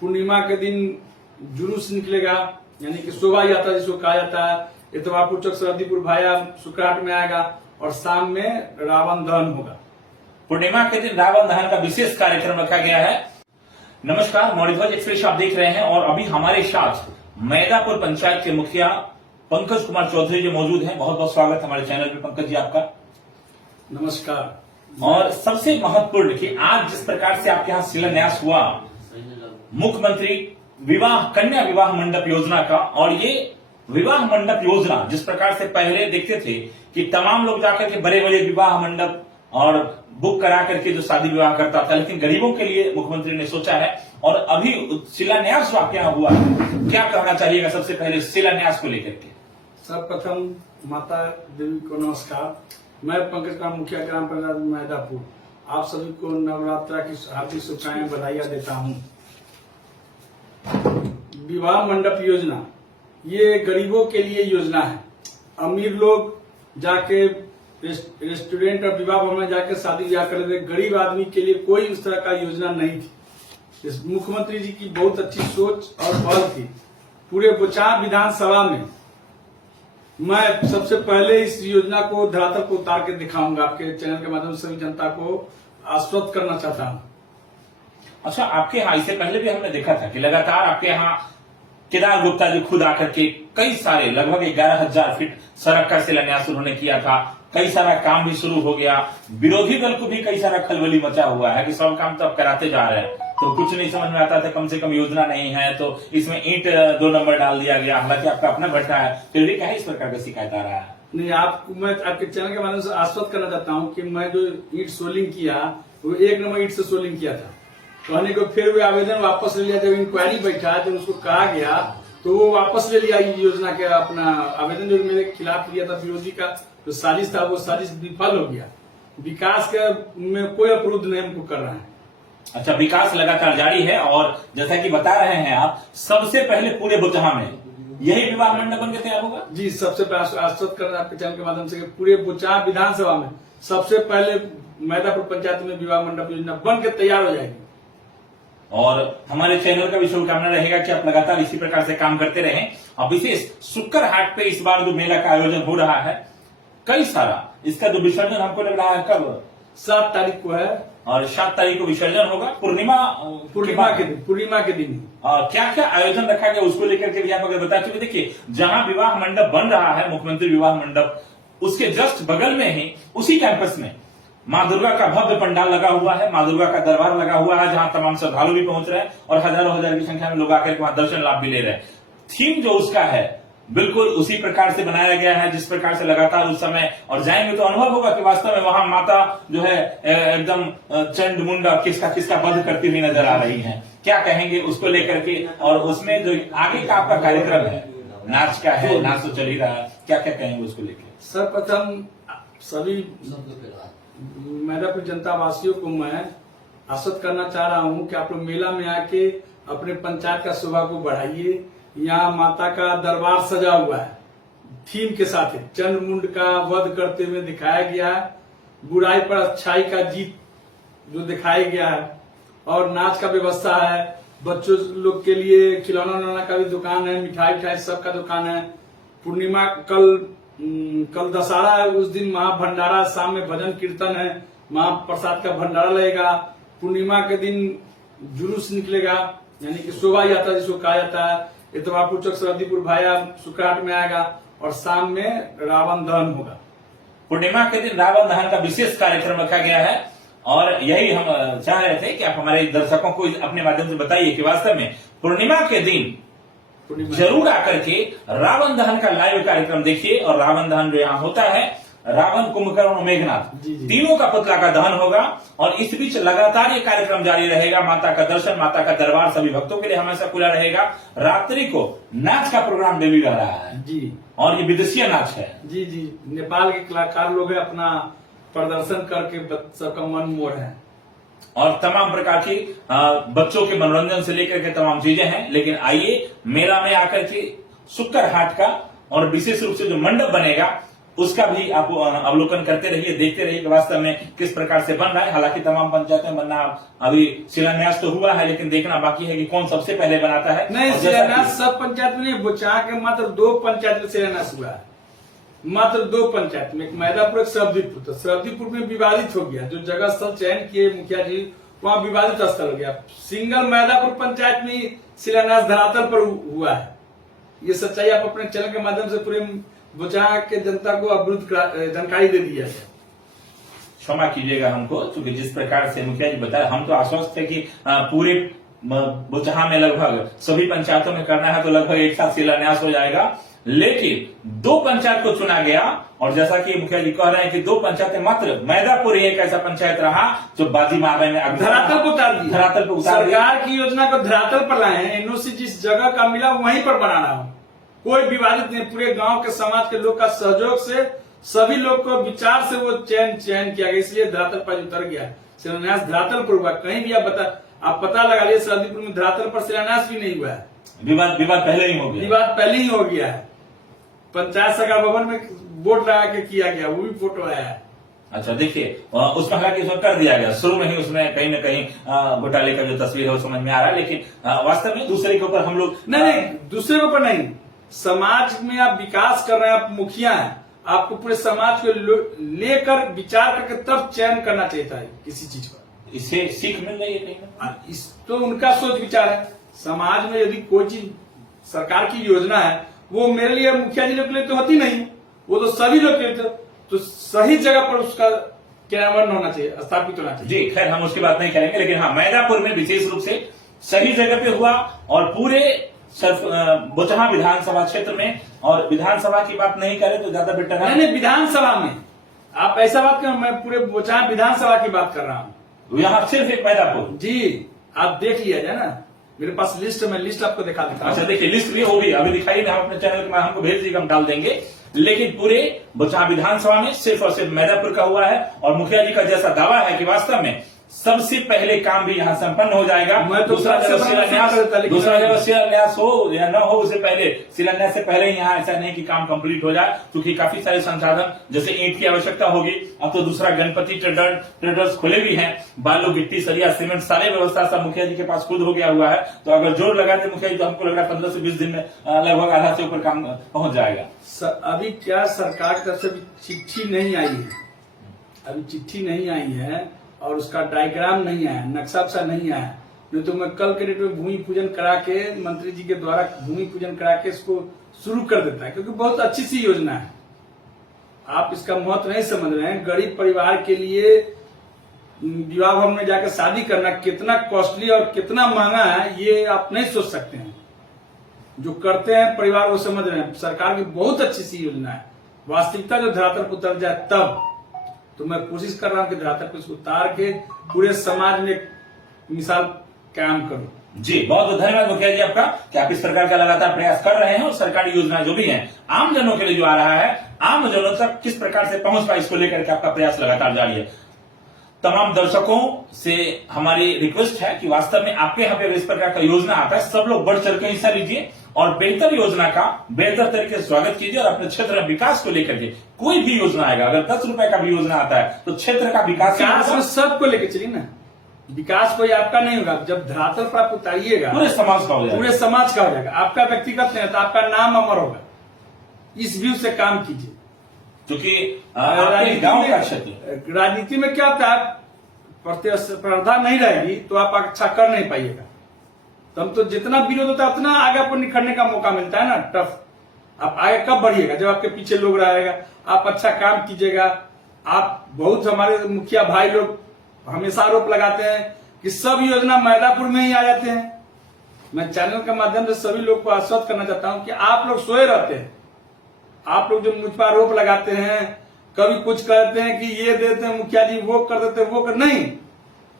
पूर्णिमा के दिन जुलूस निकलेगा, यानी कि शोभा यात्रा जिसको कहा जाता है। इतवारपुर चौक सरहदीपुर भाया शुक्रहाट में आएगा और शाम में रावण दहन होगा। पूर्णिमा के दिन रावण दहन का विशेष कार्यक्रम रखा गया है। नमस्कार, मौर्यध्वज एक्सप्रेस आप देख रहे हैं और अभी हमारे साथ मैदापुर पंचायत के मुखिया पंकज कुमार चौधरी जी मौजूद हैं। बहुत बहुत स्वागत हमारे चैनल पे पंकज जी आपका। नमस्कार। और सबसे महत्वपूर्ण कि आज जिस प्रकार से आपके यहाँ शिलान्यास हुआ मुख्यमंत्री कन्या विवाह मंडप योजना का, और ये विवाह मंडप योजना जिस प्रकार से पहले देखते थे कि तमाम लोग जाकर के बड़े बड़े विवाह मंडप और बुक करा करके जो शादी विवाह करता था, लेकिन गरीबों के लिए मुख्यमंत्री ने सोचा है और अभी शिलान्यास आपके यहाँ हुआ है। क्या कहना चाहिएगा सबसे पहले शिलान्यास को लेकर के? सर्वप्रथम माता देवी को नमस्कार। मैं पंकज कुमार मुखिया ग्राम पंचायत मैदापुर आप सभी को नवरात्रा की हार्दिक शुभकामनाएं बधाइयां देता हूं। विवाह मंडप योजना ये गरीबों के लिए योजना है। अमीर लोग जाके रेस्टोरेंट और विवाह भवन में जाकर शादी ब्याह कर लेते, गरीब आदमी के लिए कोई इस तरह का योजना नहीं थी। इस मुख्यमंत्री जी की बहुत अच्छी सोच और पहल थी। पूरे बोचार विधानसभा में मैं सबसे पहले इस योजना को धरातल को उतार के दिखाऊंगा। आपके चैनल के माध्यम से सभी जनता को आश्वस्त करना चाहता हूं। अच्छा, आपके यहाँ इससे पहले भी हमने देखा था कि लगातार आपके यहाँ केदार गुप्ता जी खुद आकर के कई सारे लगभग 11,000 फीट सड़क का शिलान्यास उन्होंने किया था। कई सारा काम भी शुरू हो गया। विरोधी दल को भी कई सारा खलबली मचा हुआ है कि सब काम तो अब कराते जा रहे हैं, तो कुछ नहीं समझ में आता था। कम से कम योजना नहीं है तो इसमें ईंट 2 नंबर डाल दिया गया। हालांकि आपका अपना भट्टा है, फिर भी क्या है इस प्रकार का शिकायत आ रहा है? नहीं, आपको मैं आपके चैनल के माध्यम से आश्वस्त करना चाहता हूं कि मैं जो ईंट सोलिंग किया वो 1 नंबर ईंट से सोलिंग किया था। कहने को फिर वे आवेदन वापस ले लिया। जब इंक्वायरी बैठा जब उसको कहा गया तो वो वापस ले लिया योजना के अपना आवेदन जो मेरे खिलाफ किया था। विरोधी का जो साजिश था वो साजिश विफल हो गया। विकास के में कोई अवरोध नहीं हमको कर रहा है। अच्छा, विकास लगातार जारी है और जैसा कि बता रहे हैं आप, सबसे पहले पूरे बोचहा में यही विवाह मंडप बन के तैयार होगा? जी, सबसे पहले आश्वस्त करना आपके चैनल के माध्यम से पूरे बोचहा विधानसभा में सबसे पहले मैदापुर पंचायत में विवाह मंडप योजना बन के तैयार हो जाएगी। और हमारे चैनल का भी शुभकामना रहेगा कि आप लगातार इसी प्रकार से काम करते रहें। अब विशेष शुक्र हाट पे इस बार जो मेला का आयोजन हो रहा है, कई सारा इसका जो विसर्जन हमको लग रहा है कब? 7 तारीख को है और 7 तारीख को विसर्जन होगा। पूर्णिमा के दिन क्या क्या आयोजन रखा गया उसको लेकर के भी आप अगर बता चुके। देखिए, जहां विवाह मंडप बन रहा है मुख्यमंत्री विवाह मंडप, उसके जस्ट बगल में ही उसी कैंपस में माँ दुर्गा का भव्य पंडाल लगा हुआ है। माँ दुर्गा का दरबार लगा हुआ है जहां तमाम श्रद्धालु भी पहुंच रहे हैं और हजारों हजार की संख्या में लोग आकर के वहां दर्शन लाभ भी ले रहे हैं। थीम जो उसका है बिल्कुल उसी प्रकार से बनाया गया है जिस प्रकार से लगातार उस समय और जाएंगे तो अनुभव होगा कि वास्तव में वहां माता जो है एकदम चंड मुंडा किसका वध करती हुई नजर आ रही है। क्या कहेंगे उसको लेकर के? और उसमें जो आगे का आपका कार्यक्रम है, नाच का है, नाच तो चल ही रहा है, क्या क्या कहेंगे उसको लेकर? सर्वप्रथम सभी मैदापुर जनता वासियों को मैं आश्वस्त करना चाह रहा हूं कि आप लोग मेला में आके अपने पंचायत का शोभा को बढ़ाइए। यहाँ माता का दरबार सजा हुआ है, थीम के साथ चंड मुंड का वध करते हुए दिखाया गया है। बुराई पर अच्छाई का जीत जो दिखाया गया है और नाच का व्यवस्था है। बच्चों लोग के लिए खिलौना उलौना का भी दुकान है, मिठाई सबका दुकान है। पूर्णिमा कल दशहरा है, उस दिन महाभंडारा, शाम में भजन कीर्तन है, महाप्रसाद का भंडारा लगेगा। पूर्णिमा के दिन जुलूस निकलेगा, यानी कि शोभा यात्रा जिसको कहा जाता है। इतवारपुर चौक सरहदीपुर भाया शुक्रहाट में आएगा और शाम में रावण दहन होगा। पूर्णिमा के दिन रावण दहन का विशेष कार्यक्रम रखा गया है और यही हम चाह रहे थे कि आप हमारे दर्शकों को अपने माध्यम से बताइए कि वास्तव में पूर्णिमा के दिन जरूर आकर के रावण दहन का लाइव कार्यक्रम देखिए। और रावण दहन जो यहाँ होता है, रावण, कुंभकर्ण और मेघनाथ तीनों का पुतला का दहन होगा और इस बीच लगातार ये कार्यक्रम जारी रहेगा। माता का दर्शन, माता का दरबार सभी भक्तों के लिए हमेशा खुला रहेगा। रात्रि को नाच का प्रोग्राम डेली रह रहा है जी, और ये विदेशी नाच है जी। नेपाल के कलाकार लोग अपना प्रदर्शन करके सबका मन मोह है और तमाम प्रकार की बच्चों के मनोरंजन से लेकर के तमाम चीजें हैं। लेकिन आइए मेला में आकर के शुक्र हाट का और विशेष रूप से जो मंडप बनेगा उसका भी आप अवलोकन करते रहिए, देखते रहिए कि वास्तव में किस प्रकार से बन रहा है। हालांकि तमाम पंचायतों में बनना अभी शिलान्यास तो हुआ है, लेकिन देखना बाकी है कि कौन सबसे पहले बनाता है। नहीं, और जैसा शिलान्यास सब पंचायत में नहीं, बोचा के मात्र 2 पंचायत में शिलान्यास हुआ है, मात्र 2 पंचायत में, एक मैदापुर, एक सरदीपुर। तो सरदीपुर में विवादित हो गया, जो जगह स्थल चयन किए मुखिया जी वहां विवादित स्थल हो गया। सिंगल मैदापुर पंचायत में शिलान्यास धरातल पर हुआ है। ये सच्चाई आप अपने चैनल के माध्यम से पूरे बोचा के जनता को अवरुद्ध जानकारी दे दिया है। क्षमा कीजिएगा हमको, क्योंकि जिस प्रकार से मुखिया जी बताया, हम तो आश्वस्त थे कि पूरे बोचहा में लगभग सभी पंचायतों में करना है तो लगभग एक साथ शिलान्यास हो जाएगा, लेकिन 2 पंचायत को चुना गया। और जैसा कि मुखिया जी कह रहे हैं कि 2 पंचायतें, मात्र मैदापुर एक ऐसा पंचायत रहा जो बाजी मारने में धरातल पर उतार दिया। धरातल पर उतार दिया। सरकार की योजना को धरातल पर लाए हैं, एनओसी जिस जगह का मिला वहीं पर बनाना हो, कोई विवादित नहीं। पूरे गांव के समाज के लोग का सहयोग से, सभी लोग को विचार से वो चयन किया गया, इसलिए धरातल पर उतर गया। शिलान्यास धरातल पर हुआ, कहीं भी आप पता लगा लिए सरदीपुर में धरातल पर शिलान्यास भी नहीं हुआ है। विवाद पहले ही हो गया, विवाद पहले ही हो गया है। पंचायत सरकार भवन में बोर्ड लगा के किया गया, वो भी फोटो आया है। अच्छा, देखिए उसमें हालांकि उसमें कर दिया गया, शुरू में ही उसमें कहीं न कहीं घोटाले का जो तस्वीर है वो समझ में आ रहा है, लेकिन वास्तव में दूसरे के ऊपर हम लोग नहीं, दूसरे के ऊपर नहीं, समाज में आप विकास कर रहे हैं, आप मुखिया हैं, आपको पूरे समाज को लेकर विचार करके तब चयन करना चाहिए था किसी चीज पर। इससे सीख मिल रही है कहीं ना। इस तो उनका सोच विचार है। समाज में यदि कोई चीज सरकार की योजना है, वो मेरे लिए मुखिया जी लोग के लिए तो होती नहीं, वो तो सभी लोग के लिए, तो सही जगह पर उसका क्रियान्वयन होना चाहिए, स्थापित होना चाहिए। जी, खैर हम उसकी बात नहीं करेंगे, लेकिन हाँ, मैदापुर में विशेष रूप से सही जगह पे हुआ और पूरे बोचहा विधानसभा क्षेत्र में। और विधानसभा की बात नहीं करें तो ज्यादा बेटर है। नहीं, विधानसभा में आप ऐसा बात करें, मैं पूरे बोचहा विधानसभा की बात कर रहा हूँ। यहाँ सिर्फ एक मैदापुर। जी, आप देख लिया जाए ना, मेरे पास लिस्ट है, मैं लिस्ट आपको दिखा देता हूं। अच्छा, देखिए लिस्ट भी होगी, अभी दिखाई हम अपने चैनल के माध्यम हमको भेज दीजिएगा, हम डाल देंगे। लेकिन पूरे बोचहा विधानसभा में सिर्फ और सिर्फ मैदापुर का हुआ है। और मुखिया जी का जैसा दावा है कि वास्तव में सबसे पहले काम भी यहाँ संपन्न हो जाएगा। मैं तो दूसरा जगह शिलान्यास हो या न हो, उससे पहले शिलान्यास से पहले यहाँ ऐसा नहीं कि काम कंप्लीट हो जाए, क्योंकि काफी सारे संसाधन जैसे ईंट की आवश्यकता होगी। अब तो दूसरा गणपति ट्रेडर्स खुले भी हैं, बालू, गिट्टी, सरिया, सीमेंट, सारे व्यवस्था सब मुखिया जी के पास खुद हो गया हुआ है। तो अगर जोर लगाते मुखिया जी तो हमको लग रहा है 15 से 20 दिन में लगभग आधा से ऊपर काम पहुंच जाएगा। अभी क्या सरकार की तरफ से चिट्ठी नहीं आई है, अभी चिट्ठी नहीं आई है और उसका डायग्राम नहीं आया, नक्शा वक्शा नहीं आया। नहीं तो मैं कल के डेट में भूमि पूजन करा के, मंत्री जी के द्वारा भूमि पूजन करा के इसको शुरू कर देता है, क्योंकि बहुत अच्छी सी योजना है। आप इसका महत्व नहीं समझ रहे हैं। गरीब परिवार के लिए विवाह भवन में जाकर शादी करना कितना कॉस्टली और कितना महंगा है, ये आप नहीं सोच सकते हैं। जो करते हैं परिवार वो समझ रहे हैं। सरकार की बहुत अच्छी सी योजना है। वास्तविकता जो धरातल पर उतर जाए तब, तो मैं कोशिश कर रहा हूं कि धरातल पर इसको उतार के पूरे समाज में मिसाल कायम करूं। जी, बहुत बहुत धन्यवाद मुखिया जी आपका कि आप इस प्रकार का लगातार प्रयास कर रहे हैं और सरकारी योजना जो भी है आम जनों के लिए जो आ रहा है, आम जनों तक किस प्रकार से पहुंच पाए, इसको लेकर के आपका प्रयास लगातार जारी है। तमाम दर्शकों से हमारी रिक्वेस्ट है कि वास्तव में आपके यहाँ पे इस प्रकार का योजना आता है, सब लोग बढ़ चढ़ के हिस्सा लीजिए और बेहतर योजना का बेहतर तरीके से स्वागत कीजिए। और अपने क्षेत्र में विकास को लेकर के कोई भी योजना आएगा, अगर 10 रुपए का भी योजना आता है तो क्षेत्र का विकास में सबको लेकर चलिए ना। विकास कोई आपका नहीं होगा, जब धरातल पर आप उतारिएगा पूरे समाज का हो जाएगा, पूरे समाज का हो जाएगा। आपका व्यक्तिगत नहीं, तो आपका नाम अमर होगा। इस व्यू से काम कीजिए, क्योंकि गांव का क्षेत्र। राजनीति में क्या होता है, प्रतिस्पर्धा नहीं रहेगी तो आप अच्छा कर नहीं पाइएगा। तो हम तो जितना विरोध होता है उतना आगे पर निखरने का मौका मिलता है ना। टफ आप आगे कब बढ़िएगा, जब आपके पीछे लोग रहेगा, आप अच्छा काम कीजिएगा। आप बहुत, हमारे मुखिया भाई लोग हमेशा आरोप लगाते हैं कि सब योजना मैदापुर में ही आ जाते हैं। मैं चैनल के माध्यम से सभी लोग को आश्वस्त करना चाहता हूं कि आप लोग सोए रहते हैं। आप लोग जो मुझ पर आरोप लगाते हैं, कभी कुछ कहते हैं कि ये देते हैं मुखिया जी, वो कर देते हैं, वो कर नहीं।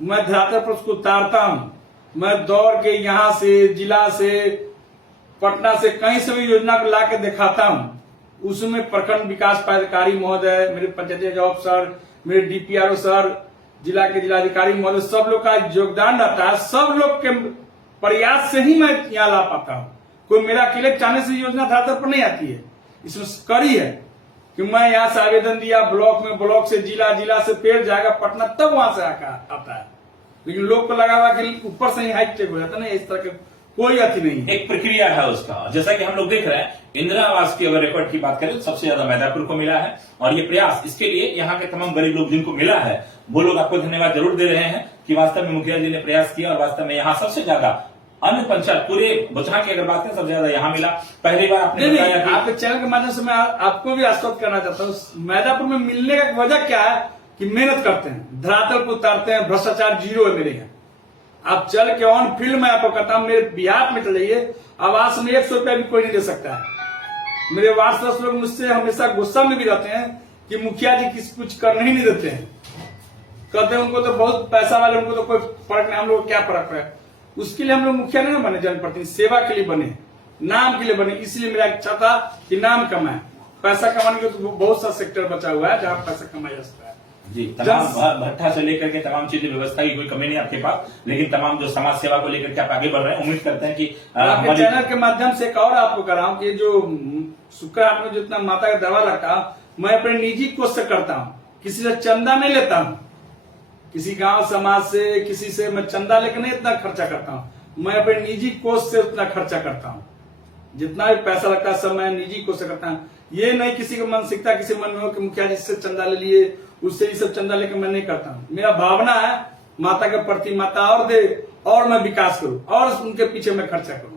मैं धरातल पर उसको उतारता हूं। मैं दौड़ के यहां से, जिला से, पटना से, कहीं से भी योजना को ला के दिखाता हूं। उसमें प्रखंड विकास पदाधिकारी महोदय, मेरे पंचायती राज सर, मेरे डीपीआरओ सर, जिला के जिलाधिकारी महोदय, सब लोग का योगदान रहता है। सब लोग के प्रयास से ही मैं यहाँ ला पाता हूँ। कोई मेरा अकेले चाहने से योजना धरातल पर नहीं आती है, इसमें कड़ी है। कि मैं यहाँ से आवेदन दिया ब्लॉक में, ब्लॉक से जिला, जिला से पेड़ जाएगा पटना, तब वहां से आता है। लेकिन लोग को लगा हुआ कि ऊपर से ही हाइट टेक हो जाता है। इस तरह के कोई अति नहीं है। एक प्रक्रिया है उसका। जैसा कि हम लोग देख रहे हैं, इंदिरा आवास की अगर रिकॉर्ड की बात करें तो सबसे ज्यादा मैदापुर को मिला है। और ये प्रयास, इसके लिए यहाँ के तमाम गरीब लोग जिनको मिला है वो लोग आपको धन्यवाद जरूर दे रहे हैं कि वास्तव में मुखिया जी ने प्रयास किया और वास्तव में यहाँ सबसे ज्यादा अन्य पंचायत पूरे बुचहा की अगर बात करें सबसे ज्यादा यहाँ मिला। पहली बार आपने बताया कि आपके चैनल के माध्यम से मैं आपको भी आश्वस्त करना चाहता हूँ, मैदापुर में मिलने का वजह क्या है कि मेहनत करते हैं, धरातल को उतारते हैं, भ्रष्टाचार जीरो है मेरे यहाँ। आप चल के ऑन फील्ड में आपको कहता हूँ, मेरे बिहार में चले जाइए, आवास में 100 रुपया भी कोई नहीं दे सकता है। मेरे वार्ड सदस्य लोग मुझसे हमेशा गुस्सा में भी रहते हैं कि मुखिया जी किसी कुछ करने ही नहीं देते हैं। कहते हैं उनको तो बहुत पैसा वाले, उनको तो कोई फर्क नहीं, हम लोग क्या फर्क है। उसके लिए हम लोग मुखिया नहीं बने, जनप्रतिनिधि सेवा के लिए बने, नाम के लिए बने। इसलिए मेरा इच्छा था कि नाम कमाए। पैसा कमाने के तो बहुत सा सेक्टर बचा हुआ है जहाँ पैसा कमाया जा सकता है। जी, तमाम भट्ठा से लेकर के तमाम चीजें, व्यवस्था की कोई कमी नहीं आपके पास, लेकिन तमाम जो समाज सेवा को लेकर के आप आगे बढ़ रहे हैं। उम्मीद करते हैं कि आपके चैनल के माध्यम से एक और आपको कर रहा हूँ कि जो शुक्र आपने जो इतना माता का दवा रखा, मैं अपने निजी कोष से करता हूँ, किसी से चंदा नहीं लेता हूँ। किसी गांव समाज से, किसी से मैं चंदा लेकर नहीं इतना खर्चा करता हूँ। मैं अपने निजी कोष से उतना खर्चा करता हूँ। जितना भी पैसा लगता है सब मैं निजी कोष से करता हूँ। ये नहीं किसी को मानसिकता किसी मन में हो कि मुखिया जी से चंदा ले लिए, उससे ये सब चंदा लेकर मैं नहीं करता हूँ। मेरा भावना है माता के प्रति, माता और दे और मैं विकास करूँ और उनके पीछे मैं खर्चा करूँ।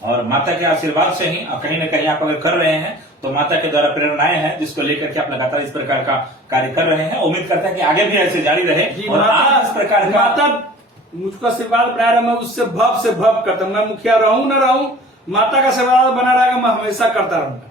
और माता के आशीर्वाद से ही कहीं न कहीं आप अगर कर रहे हैं तो माता के द्वारा प्रेरणाएं हैं जिसको लेकर के आप लगातार इस प्रकार का कार्य कर रहे हैं। उम्मीद करते हैं कि आगे भी ऐसे जारी रहे। और आप इस प्रकार का, माता मुझको आशीर्वाद बनाया, मैं उससे भव करता हूँ। मैं मुखिया रहूं न रहूं, माता का आशीर्वाद बना रहेगा, मैं हमेशा करता रहूंगा।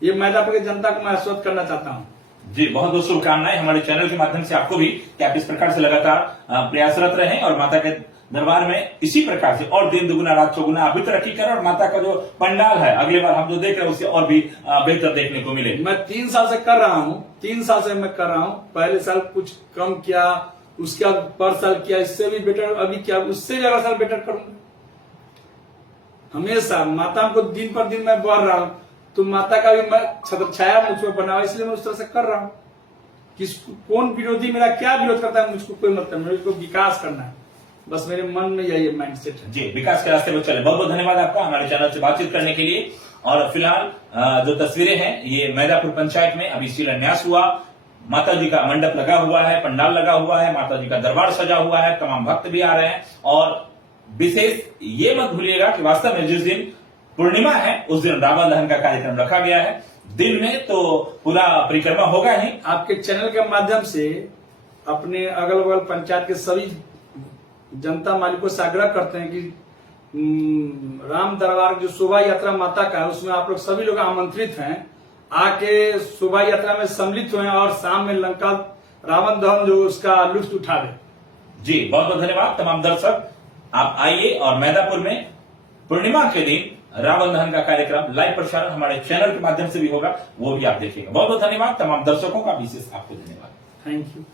ये मैदापुर की जनता को मैं आश्वस्त करना चाहता हूँ। जी, बहुत बहुत शुभकामनाएं हमारे चैनल के माध्यम से आपको भी कि आप इस प्रकार से लगातार प्रयासरत रहें और माता के दरबार में इसी प्रकार से और दिन दुगुना रात चौगुना अभी तरक्की करें और माता का जो पंडाल है अगली बार हम जो देख रहे हैं उससे और भी बेहतर देखने को मिले। मैं 3 साल से कर रहा हूँ, 3 साल से मैं कर रहा हूँ। पहले साल कुछ कम किया, उसके बाद पर साल किया, इससे भी बेटर अभी क्या, उससे भी अगला साल बेटर करूंगा। हमेशा माता को दिन पर दिन मैं बढ़ रहा हूँ, तो माता का भी मैं छत्र छाया मुझ पर बना हुआ, इसलिए मैं उस तरह से कर रहा हूँ। कौन विरोधी मेरा क्या विरोध करता है मुझको कोई मतलब नहीं, मुझको विकास करना है, बस मेरे मन में यही माइंडसेट है। जी, विकास के रास्ते पर चले। बहुत बहुत धन्यवाद आपका हमारे चैनल से बातचीत करने के लिए। और फिलहाल जो तस्वीरें हैं ये मैदापुर पंचायत में अभी शिलान्यास हुआ, माता जी का मंडप लगा हुआ है, पंडाल लगा हुआ है, माता जी का दरबार सजा हुआ है, तमाम भक्त भी आ रहे हैं। और विशेष ये मत भूलिएगा कि वास्तव में जिस दिन पूर्णिमा है उस दिन रावण दहन का कार्यक्रम रखा गया है। दिन में तो पूरा परिक्रमा होगा ही। आपके चैनल के माध्यम से अपने अगल बगल पंचायत के सभी जनता मालिकों से आग्रह करते हैं कि राम दरबार जो शोभा यात्रा माता का है उसमें आप लोग सभी लोग आमंत्रित हैं, आके शोभा यात्रा में सम्मिलित हुए और शाम में लंका रावण दहन जो उसका लुत्फ उठावे। जी, बहुत बहुत धन्यवाद तमाम दर्शक। आप आइए और मैदापुर में पूर्णिमा के दिन रावण दहन का कार्यक्रम लाइव प्रसारण हमारे चैनल के माध्यम से भी होगा, वो भी आप देखिएगा। बहुत बहुत धन्यवाद तमाम दर्शकों का, विशेष आपको धन्यवाद। Thank you.